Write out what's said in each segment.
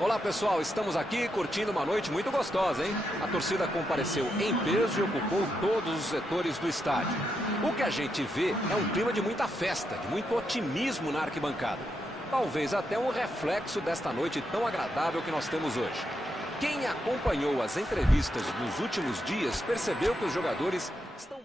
Olá pessoal, estamos aqui curtindo uma noite muito gostosa, hein? A torcida compareceu em peso e ocupou todos os setores do estádio. O que a gente vê é um clima de muita festa, de muito otimismo na arquibancada. Talvez até um reflexo desta noite tão agradável que nós temos hoje. Quem acompanhou as entrevistas nos últimos dias percebeu que os jogadores estão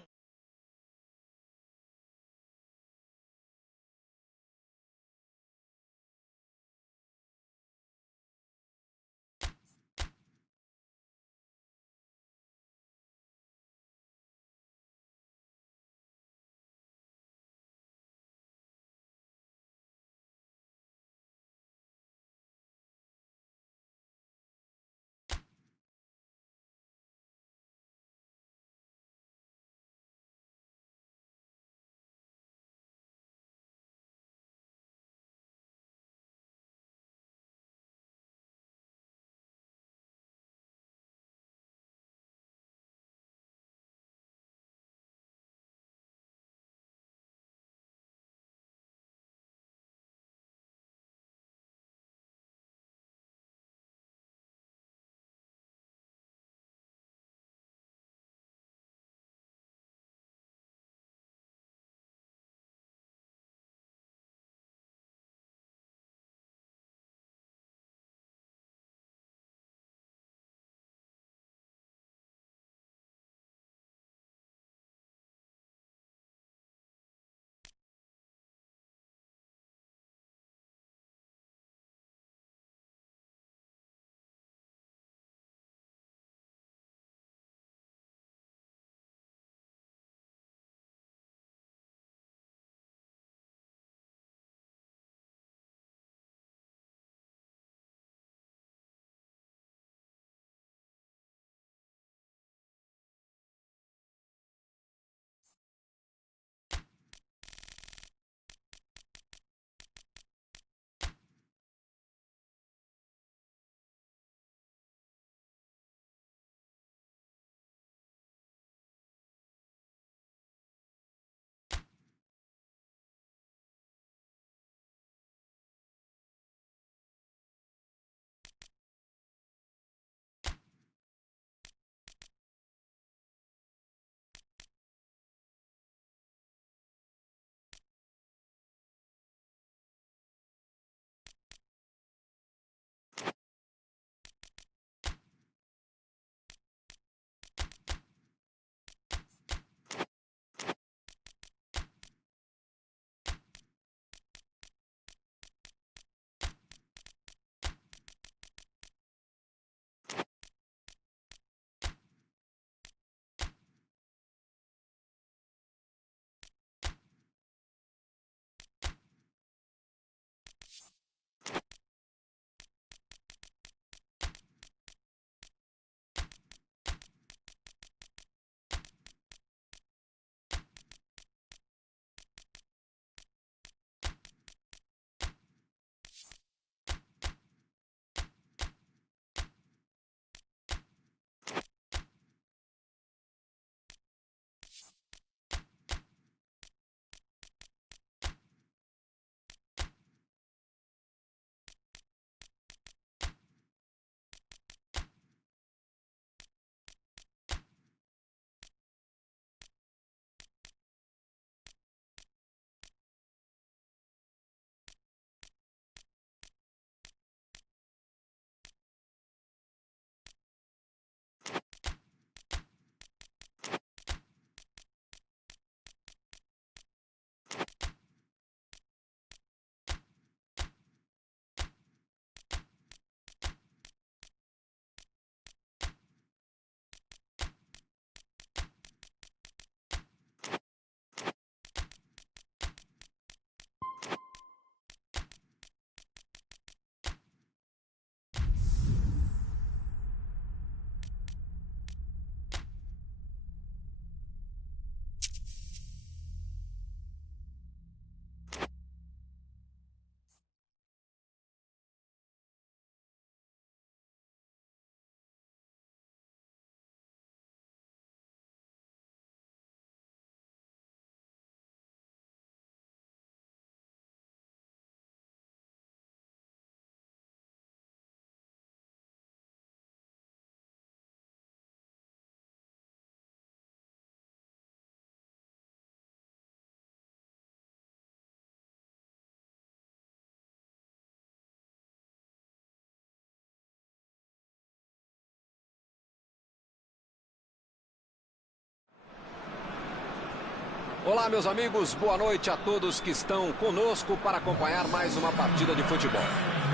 Olá, meus amigos, boa noite a todos que estão conosco para acompanhar mais uma partida de futebol.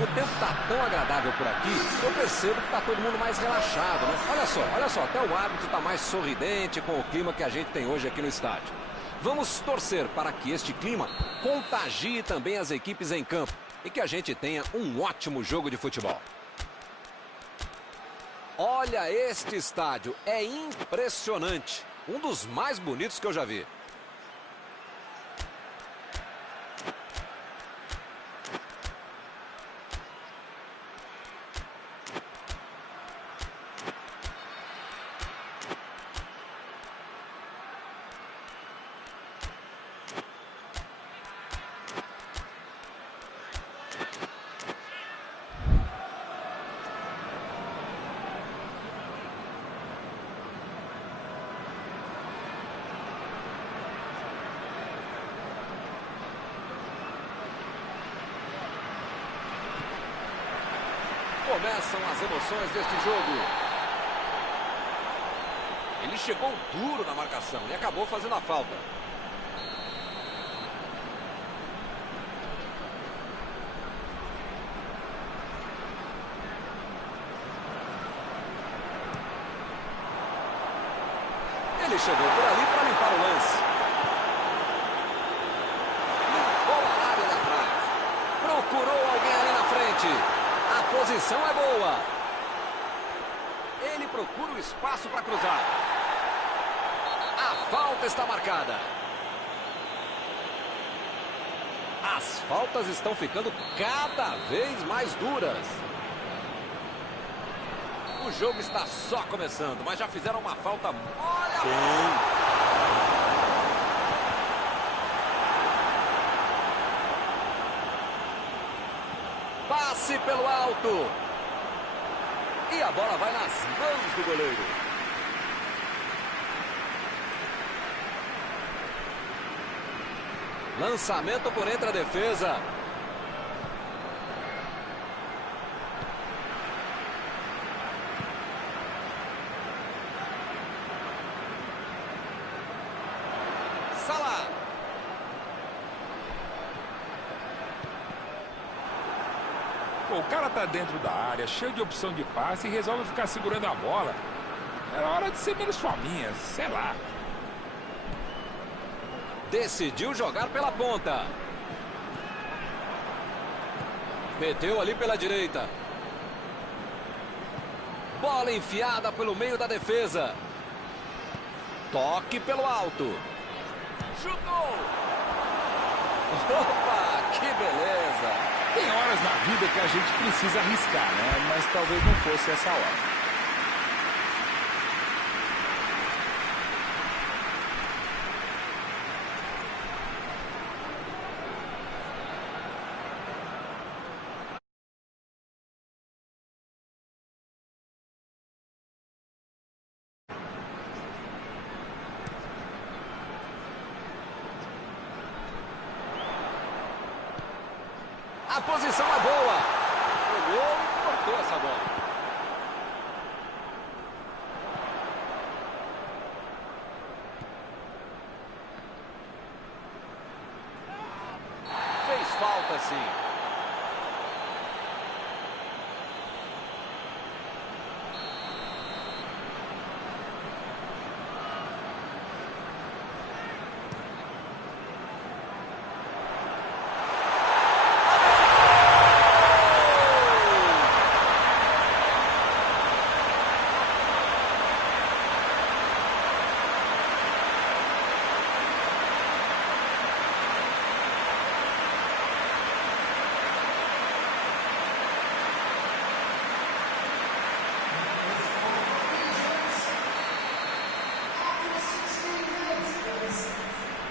O tempo está tão agradável por aqui que eu percebo que está todo mundo mais relaxado, né? Olha só, até o árbitro está mais sorridente com o clima que a gente tem hoje aqui no estádio. Vamos torcer para que este clima contagie também as equipes em campo e que a gente tenha um ótimo jogo de futebol. Olha, este estádio é impressionante, um dos mais bonitos que eu já vi. Começam as emoções deste jogo. Ele chegou duro na marcação e acabou fazendo a falta. Ele chegou por ali para limpar o lance. Limpou a área lá atrás. Procurou alguém ali na frente. A posição é boa. Ele procura o espaço para cruzar. A falta está marcada. As faltas estão ficando cada vez mais duras. O jogo está só começando, mas já fizeram uma falta. Olha bem. Passe pelo alto. E a bola vai nas mãos do goleiro. Lançamento por entre a defesa. Salah. O cara tá dentro da área, cheio de opção de passe e resolve ficar segurando a bola. Era hora de ser menos fominha, sei lá. Decidiu jogar pela ponta. Meteu ali pela direita. Bola enfiada pelo meio da defesa. Toque pelo alto. Chutou! Opa, que beleza! Tem horas na vida que a gente precisa arriscar, né? Mas talvez não fosse essa hora. A posição é boa. Olhou e cortou essa bola. Fez falta, sim.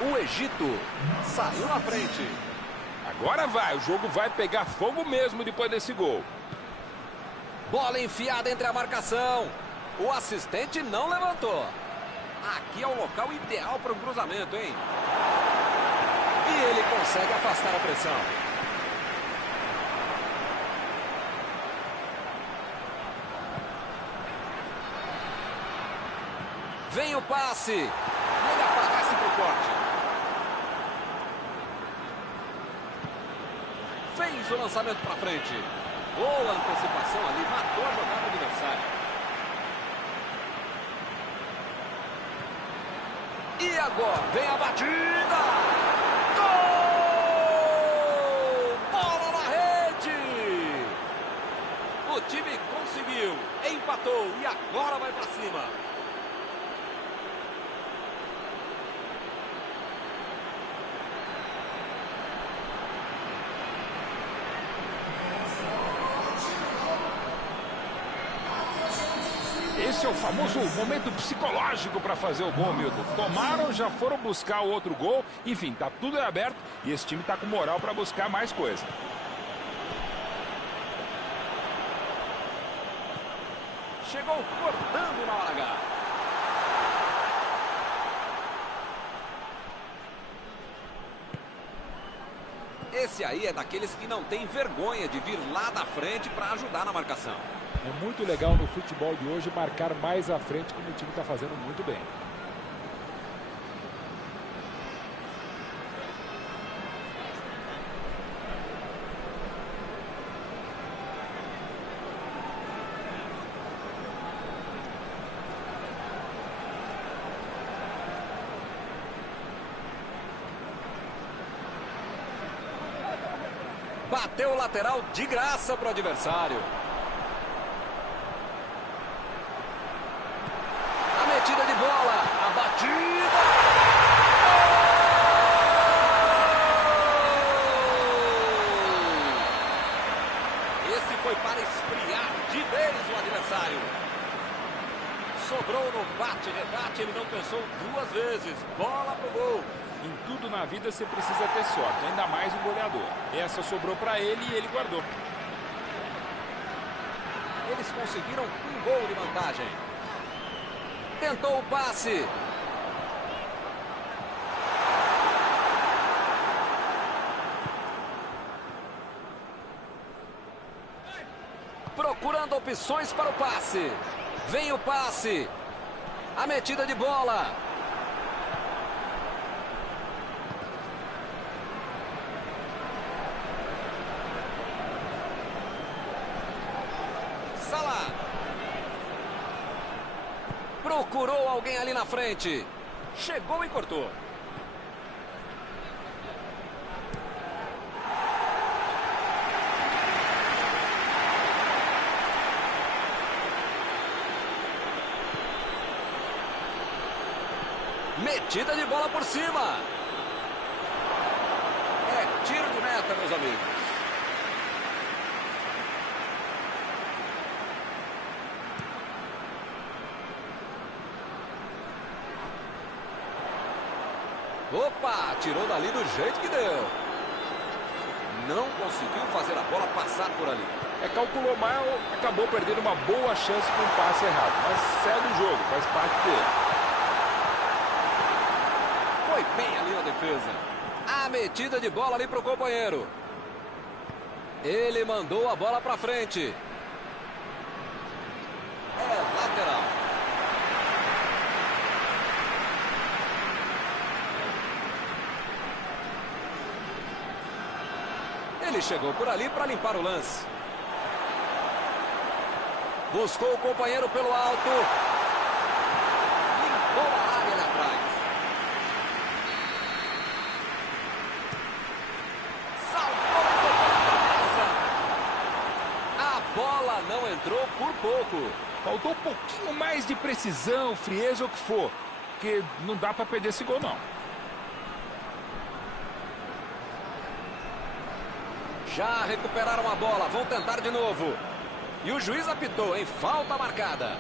O Egito saiu na frente. Agora vai, o jogo vai pegar fogo mesmo depois desse gol. Bola enfiada entre a marcação. O assistente não levantou. Aqui é o local ideal para o cruzamento, hein? E ele consegue afastar a pressão. Vem o passe. Ele aparece pro corte. fez o lançamento para frente. Boa antecipação ali, matou a jogada adversária. E agora vem a batida. Gol! Bola na rede. O time conseguiu, empatou e agora vai para cima. Esse é o famoso momento psicológico para fazer o gol, Milton. Tomaram, já foram buscar o outro gol. Enfim, tá tudo aberto e esse time tá com moral para buscar mais coisa. Chegou cortando na hora H. Esse aí é daqueles que não tem vergonha de vir lá da frente para ajudar na marcação. É muito legal no futebol de hoje marcar mais à frente, como o time está fazendo muito bem. Bateu o lateral de graça para o adversário. A metida de bola, a batida. Esse foi para esfriar de vez o adversário. Sobrou no bate-rebate, ele não pensou duas vezes. Bola pro gol. Em tudo na vida você precisa ter sorte, ainda mais um goleador. Essa sobrou para ele e ele guardou. Eles conseguiram um gol de vantagem. Tentou o passe. Procurando opções para o passe. Vem o passe. A metida de bola. Salah. Procurou alguém ali na frente. Chegou e cortou. Metida de bola por cima. É tiro de meta, meus amigos. Opa, tirou dali do jeito que deu. Não conseguiu fazer a bola passar por ali. Calculou mal, acabou perdendo uma boa chance com um passe errado. Mas segue o jogo, faz parte dele. Foi bem ali na defesa. A metida de bola ali para o companheiro. Ele mandou a bola para frente. É lateral. Ele chegou por ali para limpar o lance. Buscou o companheiro pelo alto. Limpou a área ali atrás. Saltou a cabeça. A bola não entrou por pouco. Faltou um pouquinho mais de precisão, frieza ou o que for. Porque não dá para perder esse gol, não. Já recuperaram a bola, vão tentar de novo. E o juiz apitou, em falta marcada.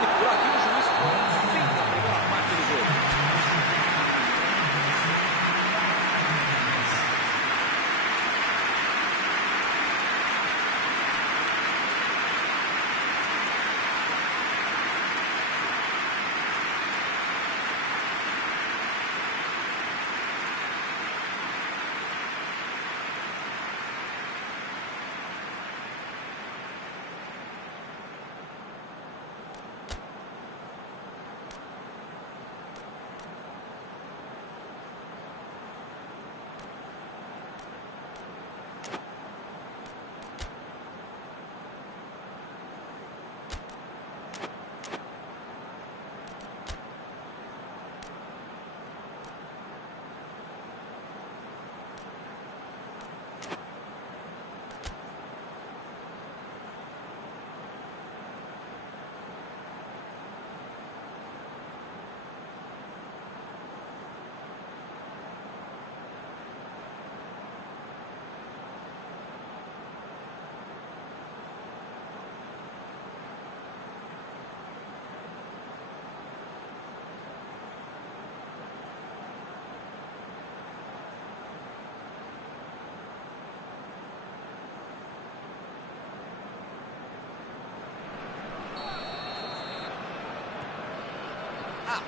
E por aqui o juiz põe fim na primeira parte do jogo.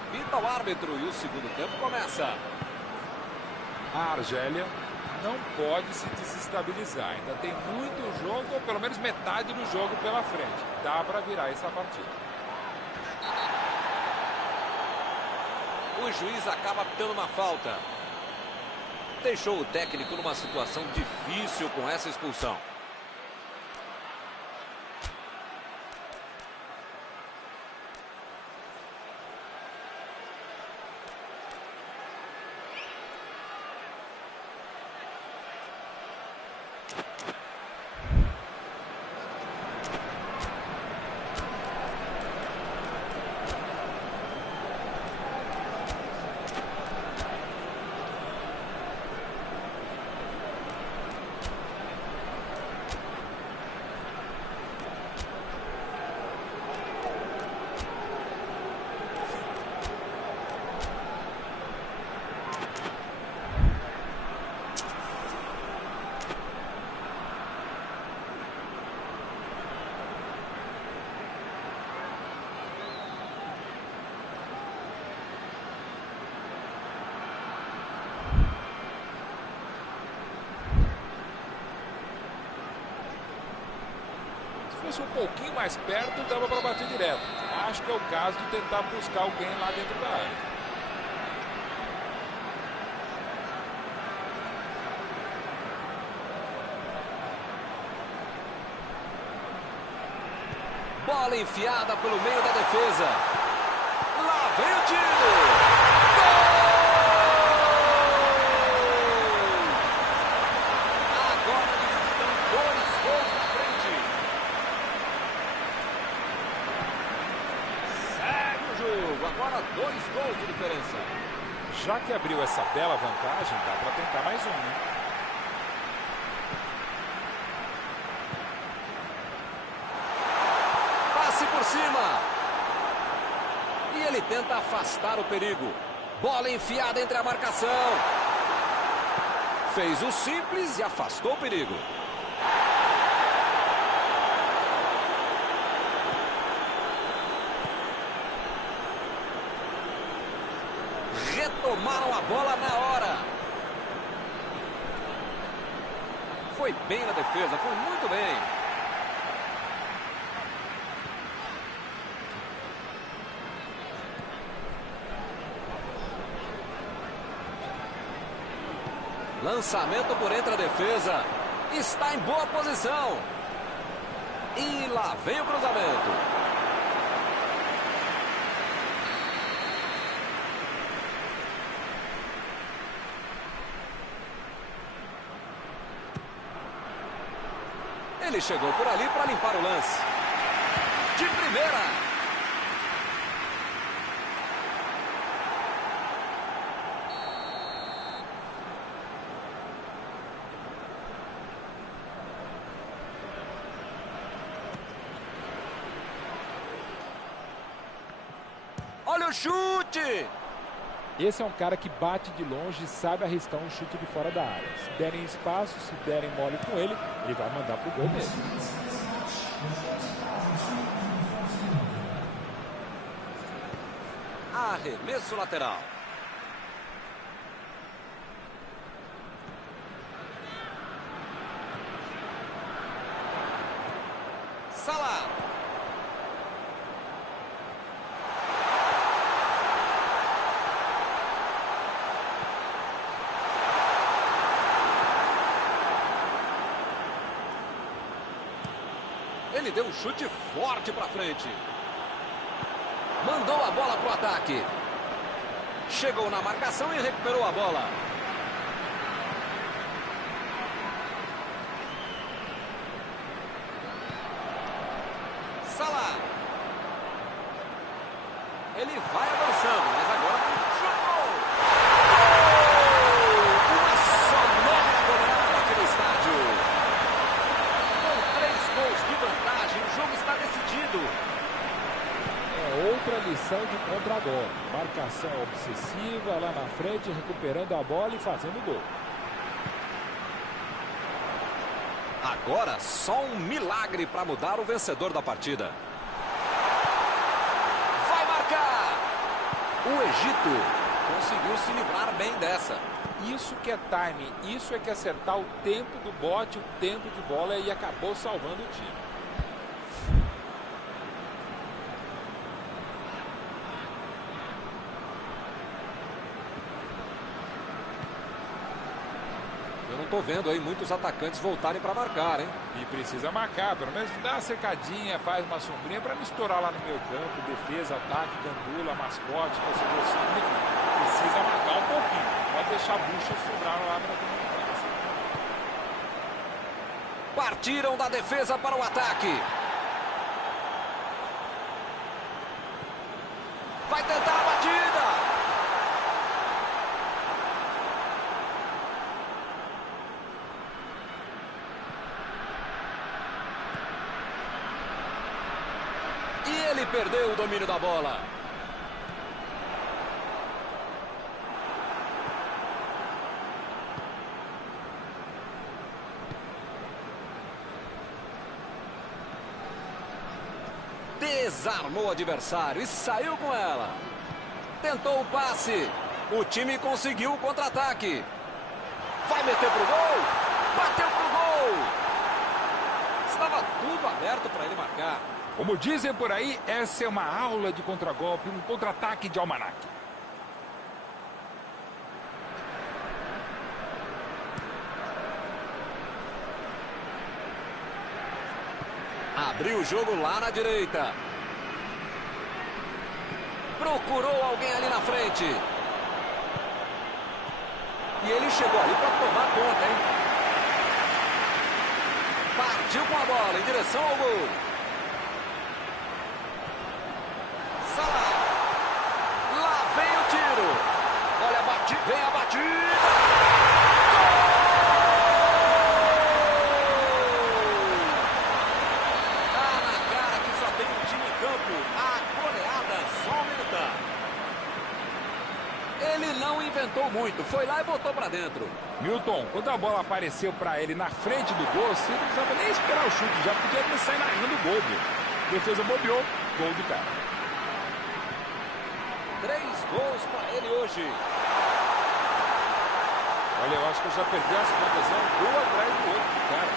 Apita o árbitro e o segundo tempo começa. A Argélia não pode se desestabilizar. Ainda tem muito jogo, ou pelo menos metade do jogo pela frente. Dá para virar essa partida. O juiz acaba apitando uma falta. Deixou o técnico numa situação difícil com essa expulsão. Se fosse um pouquinho mais perto, dava para bater direto. Acho que é o caso de tentar buscar alguém lá dentro da área. Bola enfiada pelo meio da defesa. Lá vem o tiro. Agora eles estão 2 gols na frente. Segue o jogo. Agora 2 gols de diferença. Já que abriu essa bela vantagem, dá para tentar mais um, né? Passe por cima. E ele tenta afastar o perigo. Bola enfiada entre a marcação. Fez o simples e afastou o perigo. Retomaram a bola na hora. Foi bem na defesa, foi muito bem. Lançamento por entre a defesa. Está em boa posição. E lá vem o cruzamento. Ele chegou por ali para limpar o lance. De primeira. Olha o chute! Esse é um cara que bate de longe e sabe arriscar um chute de fora da área. Se derem espaço, se derem mole com ele, ele vai mandar pro gol mesmo. Arremesso lateral. Salah. Ele deu um chute forte para frente. Mandou a bola para o ataque. Chegou na marcação e recuperou a bola. Salah. Ele vai avançando, mas agora chutou. Gol! Uma sonora goleada aqui no estádio. Com 3 gols de vantagem, o jogo está decidido. É outra lição de contra-golpe. Marcação obsessiva lá na frente, recuperando a bola e fazendo gol. Agora só um milagre para mudar o vencedor da partida. Vai marcar! O Egito conseguiu se livrar bem dessa. Isso que é timing, isso é que é acertar o tempo do bote, o tempo de bola e acabou salvando o time. Eu não tô vendo aí muitos atacantes voltarem para marcar, hein? E precisa marcar, pelo menos dá uma secadinha, faz uma sombrinha para não estourar lá no meio campo, defesa, ataque, gandula, mascote, torcedor assim, enfim. Precisa marcar um pouquinho, não pode deixar a bucha sobrar lá na comunidade. Partiram da defesa para o ataque. Vai tentar a batida. E ele perdeu o domínio da bola. Desarmou o adversário e saiu com ela. Tentou o passe. O time conseguiu o contra-ataque. Vai meter pro gol. Bateu pro gol. Estava tudo aberto para ele marcar. Como dizem por aí, essa é uma aula de contragolpe, um contra-ataque de almanaque. Abriu o jogo lá na direita. Procurou alguém ali na frente. E ele chegou ali para tomar conta, hein? Partiu com a bola em direção ao gol. Salah. Lá vem o tiro. Olha a batida. Vem a batida. Ele não inventou muito, foi lá e botou pra dentro. Milton, quando a bola apareceu pra ele na frente do gol, você não precisava nem esperar o chute, já podia ter saído narrando o gol. Defesa bobeou, gol do cara. 3 gols pra ele hoje. Olha, eu acho que eu já perdi as contas, é um gol atrás do outro do cara.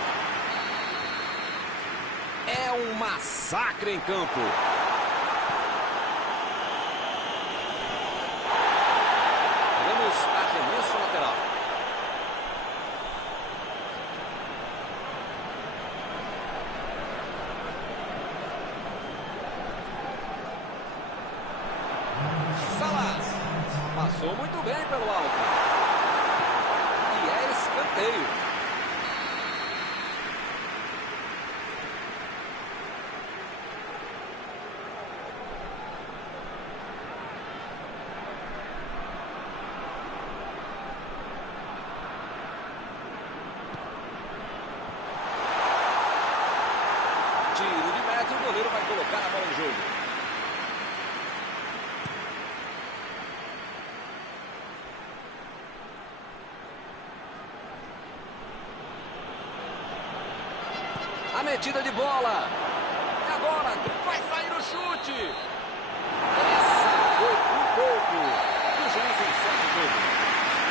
É um massacre em campo. Arremesso lateral. Salah passou muito bem pelo alto. E é escanteio. Tiro de meta, o goleiro vai colocar a bola em jogo. A metida de bola. E agora vai sair o chute. Essa foi por pouco. E o juiz encerra o jogo.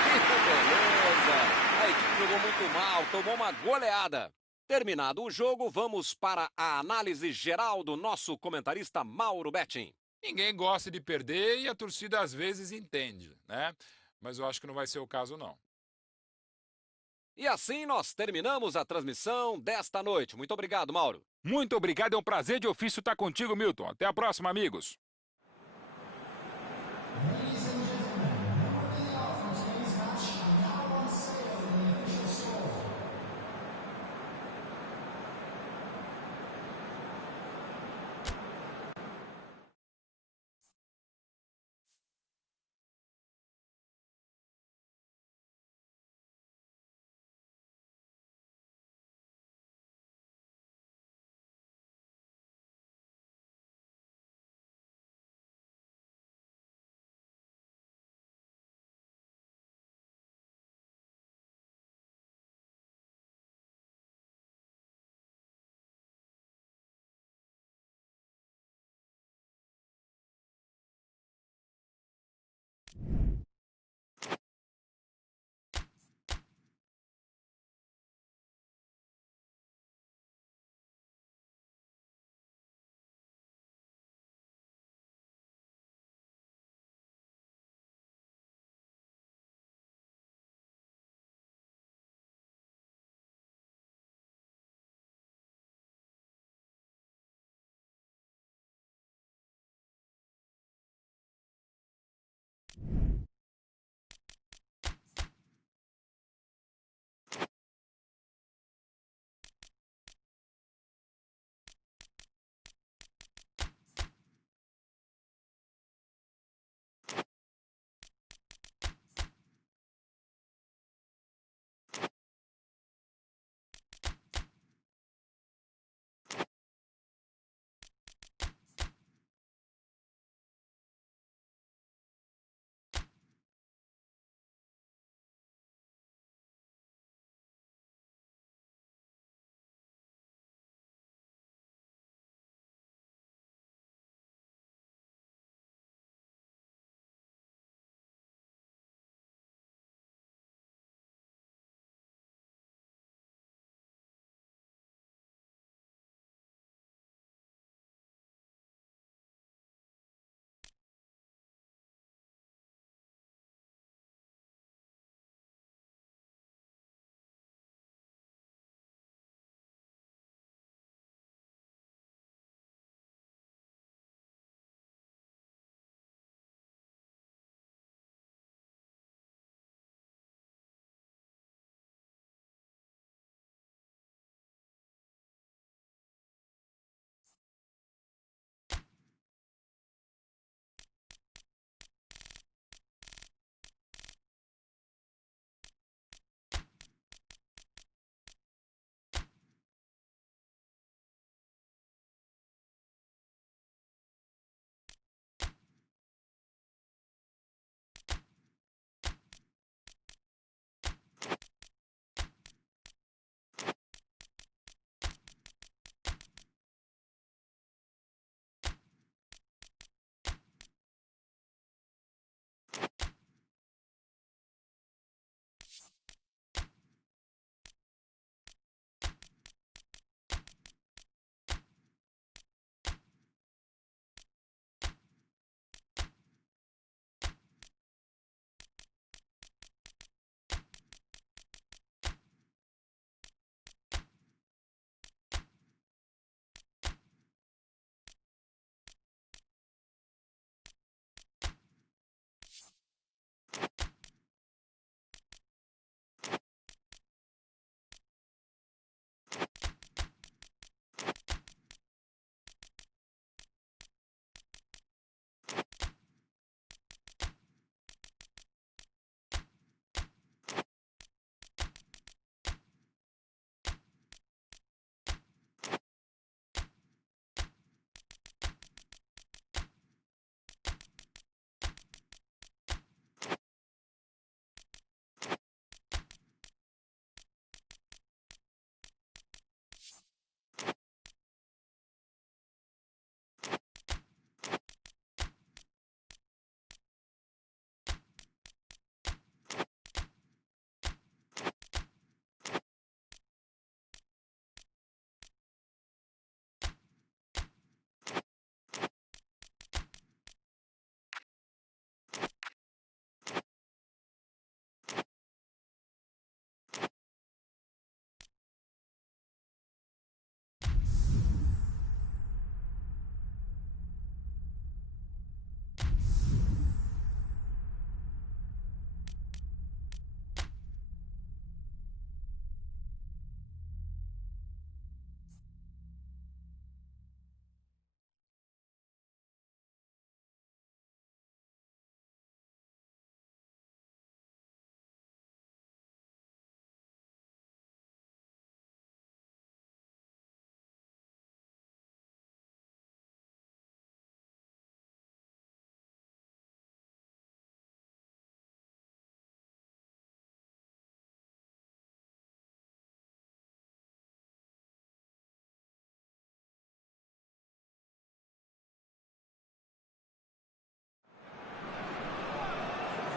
Que beleza. A equipe jogou muito mal, tomou uma goleada. Terminado o jogo, vamos para a análise geral do nosso comentarista Mauro Betting. Ninguém gosta de perder e a torcida às vezes entende, né? Mas eu acho que não vai ser o caso, não. E assim nós terminamos a transmissão desta noite. Muito obrigado, Mauro. Muito obrigado, é um prazer de ofício estar contigo, Milton. Até a próxima, amigos.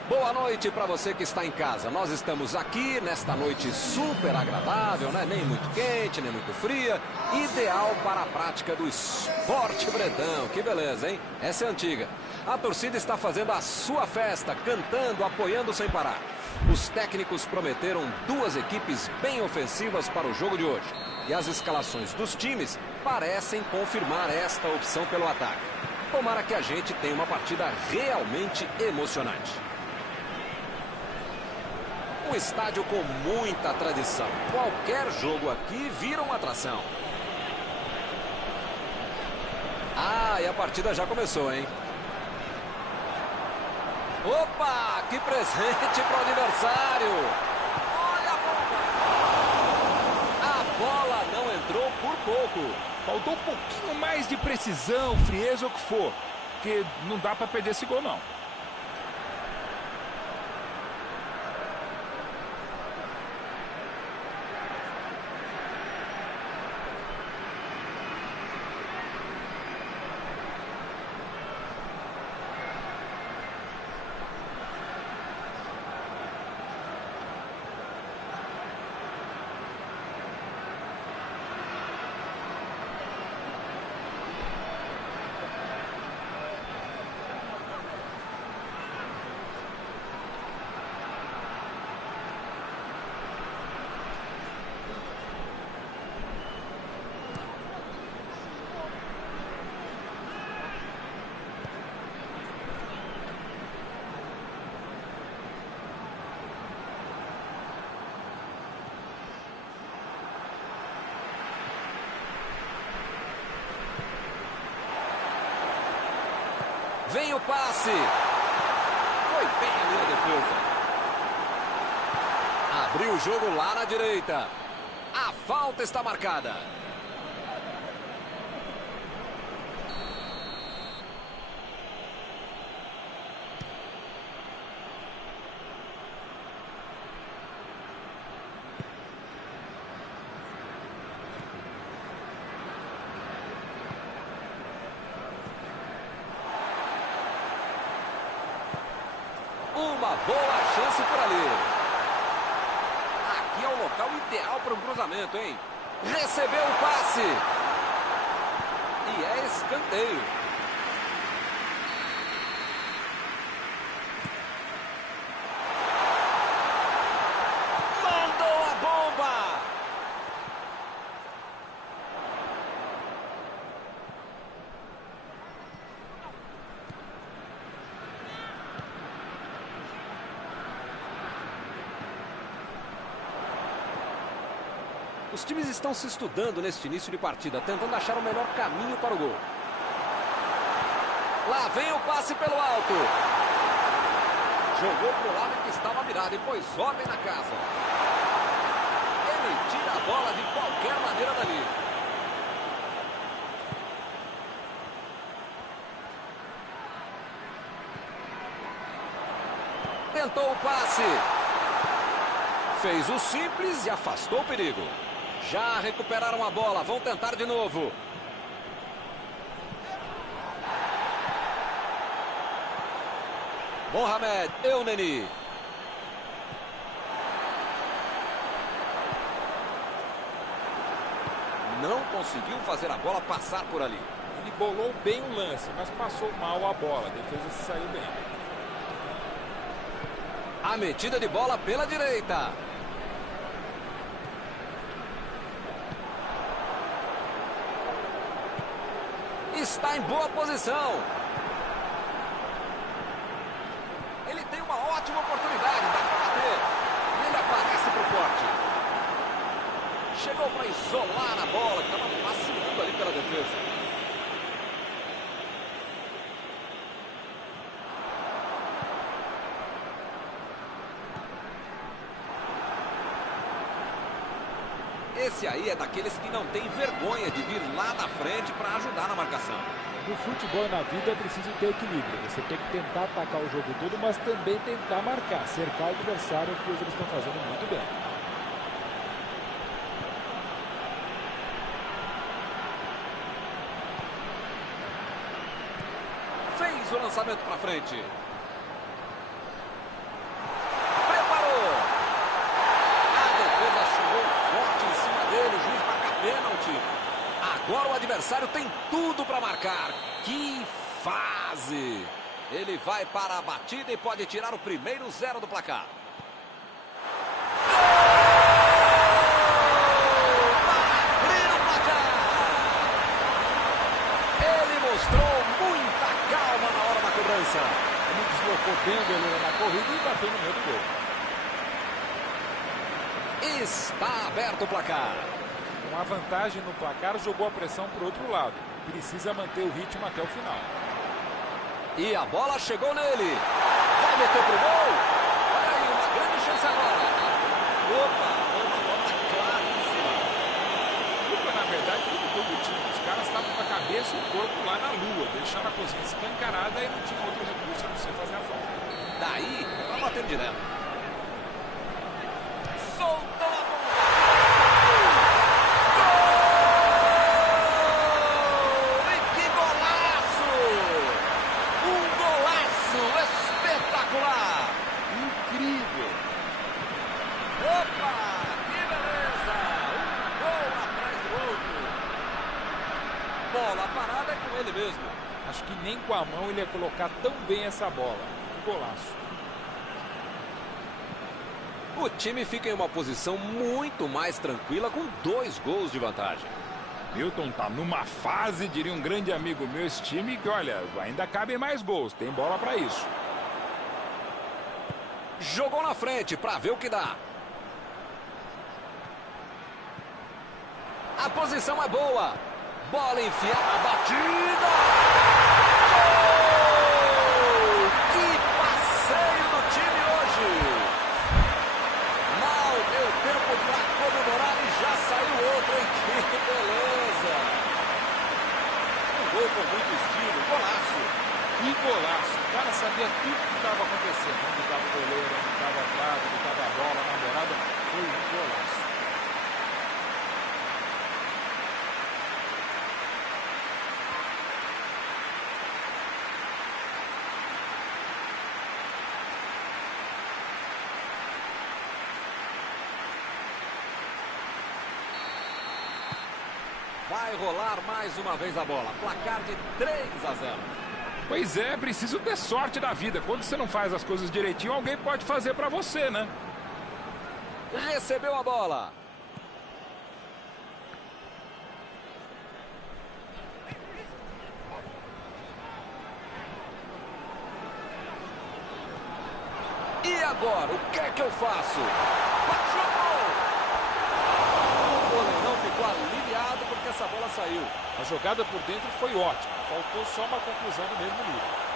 Boa noite para você que está em casa. Nós estamos aqui nesta noite super agradável, né? Nem muito quente, nem muito fria. Ideal para a prática do esporte bretão. Que beleza, hein? Essa é antiga. A torcida está fazendo a sua festa, cantando, apoiando sem parar. Os técnicos prometeram duas equipes bem ofensivas para o jogo de hoje. E as escalações dos times parecem confirmar esta opção pelo ataque. Tomara que a gente tenha uma partida realmente emocionante. Um estádio com muita tradição. Qualquer jogo aqui vira uma atração. Ah, e a partida já começou, hein? Opa, que presente para o adversário. Olha a bola não entrou por pouco. Faltou um pouquinho mais de precisão, frieza ou o que for. Porque não dá para perder esse gol, não. Vem o passe. Foi bem ali a defesa. Abriu o jogo lá na direita. A falta está marcada. Uma boa chance por ali. Aqui é o local ideal para um cruzamento, hein? Recebeu o passe. E é escanteio. Mandou a bomba. Os times estão se estudando neste início de partida, tentando achar o melhor caminho para o gol. Lá vem o passe pelo alto. Jogou para o lado em que estava mirado e pôs ordem na casa. Ele tira a bola de qualquer maneira dali. Tentou o passe. Fez o simples e afastou o perigo. Já recuperaram a bola, vão tentar de novo. Mohamed Elneny. Não conseguiu fazer a bola passar por ali. Ele bolou bem o lance, mas passou mal a bola. A defesa se saiu bem. A metida de bola pela direita. Está em boa posição. Ele tem uma ótima oportunidade, dá para bater. E ele aparece para o corte. Chegou para isolar a bola, que estava vacilando ali pela defesa. Esse aí é daqueles que não tem vergonha de vir lá na frente para ajudar na marcação. No futebol e na vida é preciso ter equilíbrio. Você tem que tentar atacar o jogo todo, mas também tentar marcar, cercar o adversário, que hoje eles estão fazendo muito bem. Fez o lançamento para frente. adversário tem tudo para marcar. Que fase! Ele vai para a batida e pode tirar o primeiro 0 do placar. Mostrou muita calma na hora da cobrança. Ele deslocou bem o goleiro na corrida e bateu no meio do gol. Está aberto o placar. Com a vantagem no placar, jogou a pressão para o outro lado. Precisa manter o ritmo até o final. E a bola chegou nele. Vai meter pro gol. Olha aí, uma grande chance agora. Opa, uma bola claríssima. Na verdade, todo o time. Os caras estavam com a cabeça e o corpo lá na lua, deixando a cozinha escancarada e não tinha outro recurso a não ser fazer a falta. Daí, vai bater direto. Soltou a bomba. Gol! E que golaço! Um golaço espetacular! Incrível! Opa! Que beleza! Um gol atrás do outro. Bola parada é com ele mesmo. Acho que nem com a mão ele ia colocar tão bem essa bola. Que golaço. O time fica em uma posição muito mais tranquila com 2 gols de vantagem. Milton tá numa fase, diria um grande amigo meu, esse time que, olha, ainda cabem mais gols. Tem bola para isso. Jogou na frente para ver o que dá. A posição é boa. Bola enfiada, batida! Gol! Que passeio do time hoje! Mal deu tempo para comemorar e já saiu outro, hein? Que beleza! Um gol com muito estilo, golaço! Que golaço. O cara sabia tudo o que estava acontecendo. Onde estava o goleiro, onde estava a trave, onde estava a bola, na morada. Foi um golaço. Vai rolar mais uma vez a bola. Placar de 3-0. Pois é, preciso ter sorte da vida. Quando você não faz as coisas direitinho, alguém pode fazer para você, né? Recebeu a bola. E agora, o que é que eu faço? Bateu! O goleirão ficou aliviado porque essa bola saiu. A jogada por dentro foi ótima. Faltou só uma conclusão no mesmo nível.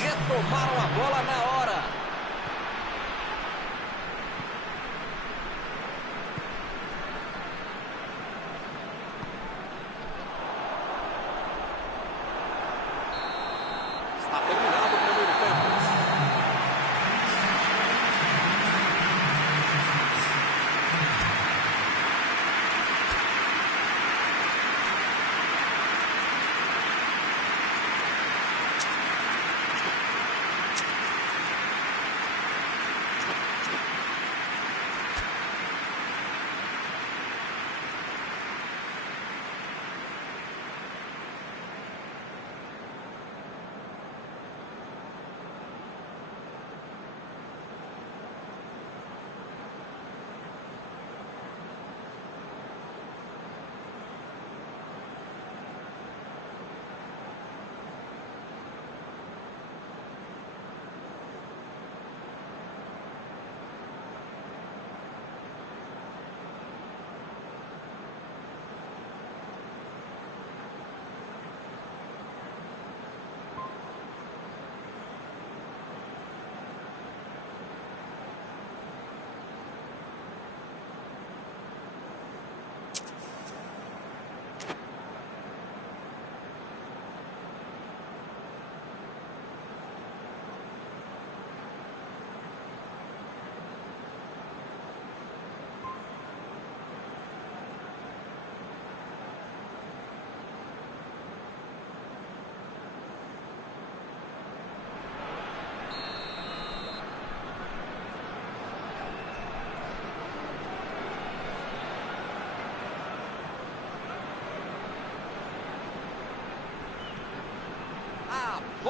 Retomaram a bola na hora. Está terminado o primeiro tempo.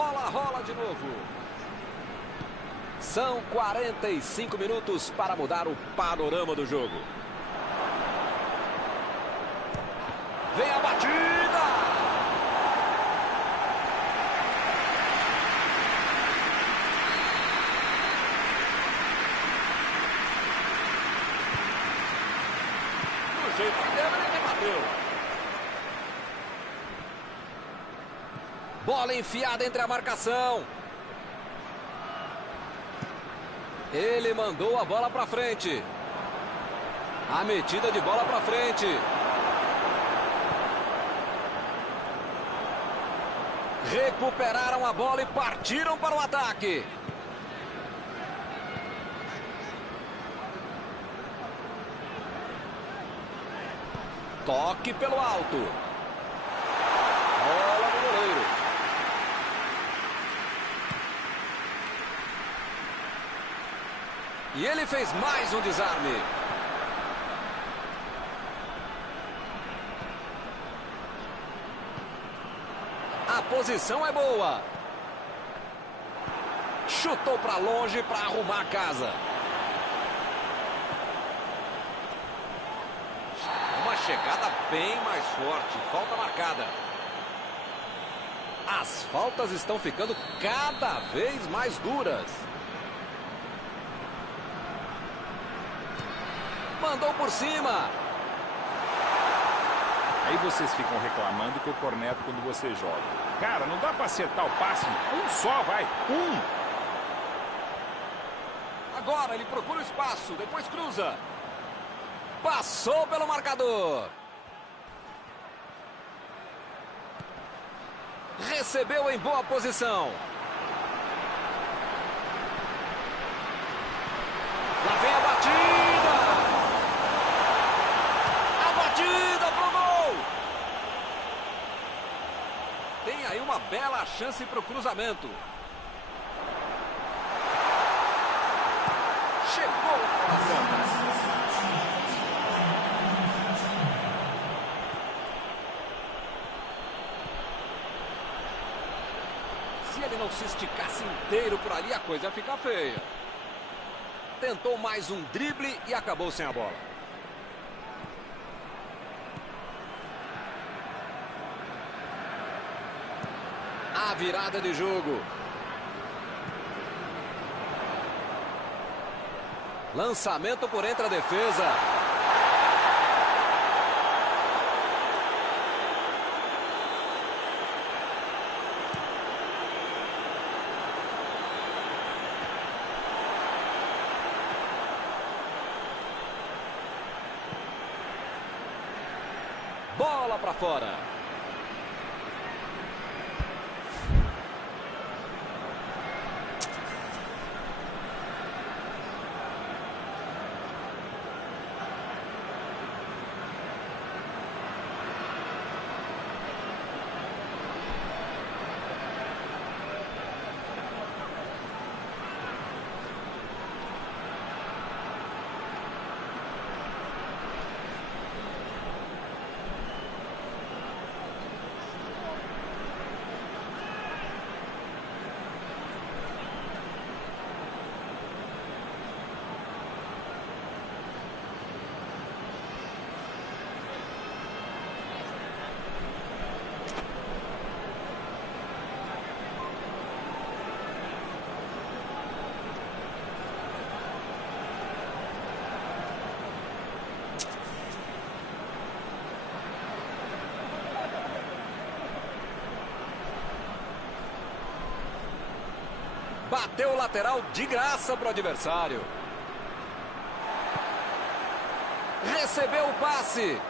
bola rola de novo. São 45 minutos para mudar o panorama do jogo. Vem a batida! Do jeito que deu, ele rebateu. Bola enfiada entre a marcação. Ele mandou a bola para frente. A metida de bola para frente. Recuperaram a bola e partiram para o ataque. Toque pelo alto. Bola do goleiro. E ele fez mais um desarme. A posição é boa. Chutou para longe para arrumar a casa. Uma chegada bem mais forte. Falta marcada. As faltas estão ficando cada vez mais duras. Mandou por cima. Aí vocês ficam reclamando que eu corneto quando você joga. Cara, não dá pra acertar o passe. Um só, vai. Um. Agora ele procura o espaço. Depois cruza. Passou pelo marcador. Recebeu em boa posição. Lá vem a batida. A batida pro gol. Tem aí uma bela chance para o cruzamento. Chegou a bola. Se ele não se esticasse inteiro por ali, a coisa ia ficar feia. Tentou mais um drible e acabou sem a bola. A virada de jogo. Lançamento por entre a defesa. Bola para fora. Bateu o lateral de graça para o adversário. Recebeu o passe.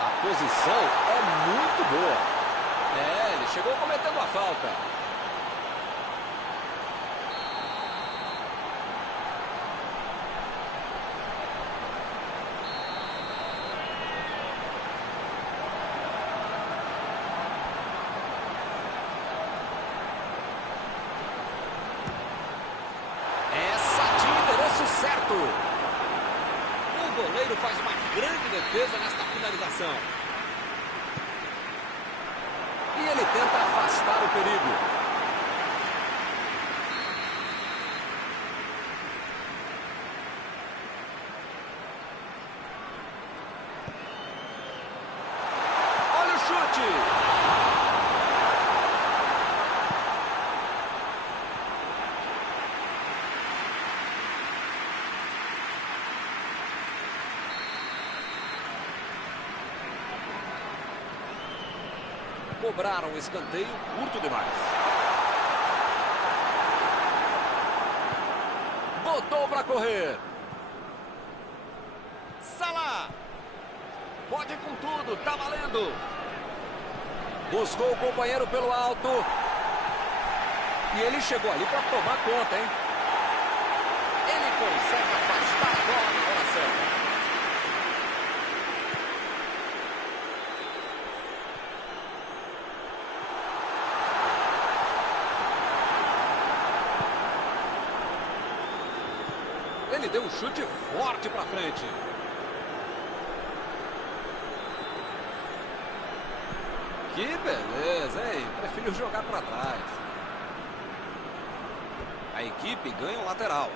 A posição é muito boa. Ele chegou cometendo a falta. Certo. O goleiro faz uma grande defesa nesta finalização. E ele tenta afastar o perigo. Olha o chute. Cobraram o escanteio curto demais. Botou para correr. Salah. Pode com tudo, tá valendo. Buscou o companheiro pelo alto. E ele chegou ali para tomar conta, hein? Ele consegue afastar a bola na hora certa. Ele deu um chute forte para frente. Que beleza, hein? Preferiu jogar para trás. A equipe ganha o lateral.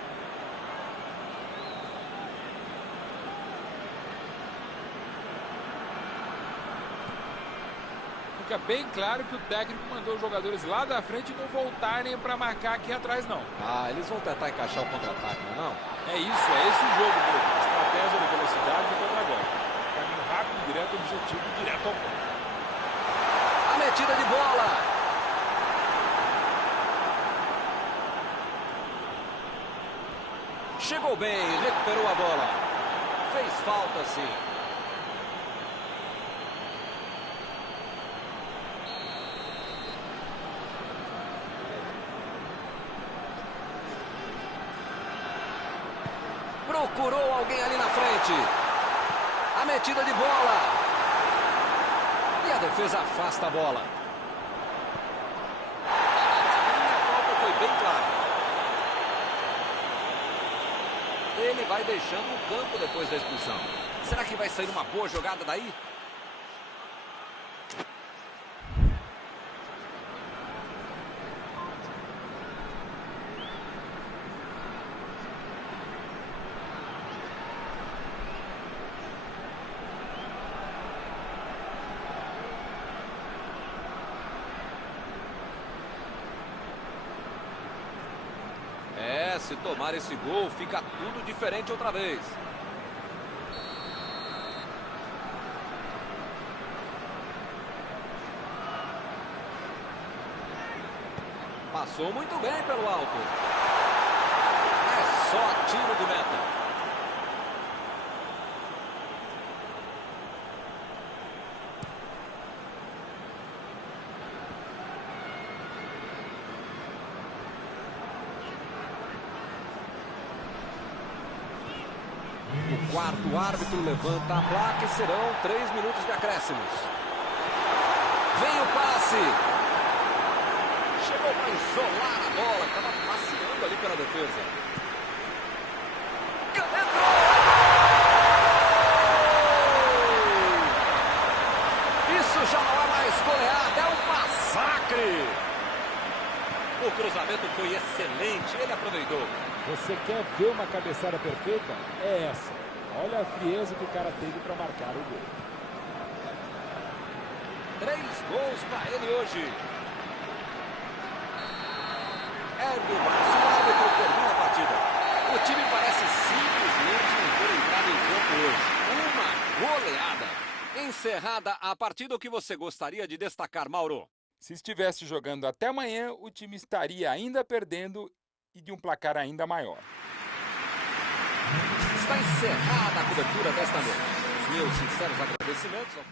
Fica bem claro que o técnico mandou os jogadores lá da frente não voltarem para marcar aqui atrás, não. Ah, eles vão tentar encaixar o contra-ataque, não é? É isso, é esse o jogo mesmo. Estratégia de velocidade e contra-golpe. Caminho rápido, direto ao objetivo, direto ao ponto. A metida de bola. Chegou bem, recuperou a bola. Fez falta, sim. Procurou alguém ali na frente. A metida de bola. E a defesa afasta a bola. A falta foi bem clara. Ele vai deixando o campo depois da expulsão. Será que vai sair uma boa jogada daí? Se tomar esse gol, fica tudo diferente outra vez. Passou muito bem pelo alto. É só tiro de meta. O quarto árbitro levanta a placa e serão 3 minutos de acréscimos. Vem o passe. Chegou para isolar a bola. Estava passeando ali pela defesa. Entrou! Isso já não é mais goleada, é um massacre. O cruzamento foi excelente, ele aproveitou. Você quer ver uma cabeçada perfeita? É essa. Olha a frieza que o cara teve para marcar o gol. 3 gols para ele hoje. Ergue o braço, o árbitro termina a partida. O time parece simplesmente não ter entrado em campo hoje. Uma goleada. Encerrada a partida, o que você gostaria de destacar, Mauro? Se estivesse jogando até amanhã, o time estaria ainda perdendo e de um placar ainda maior. Está encerrada a cobertura desta noite. Meus sinceros agradecimentos ao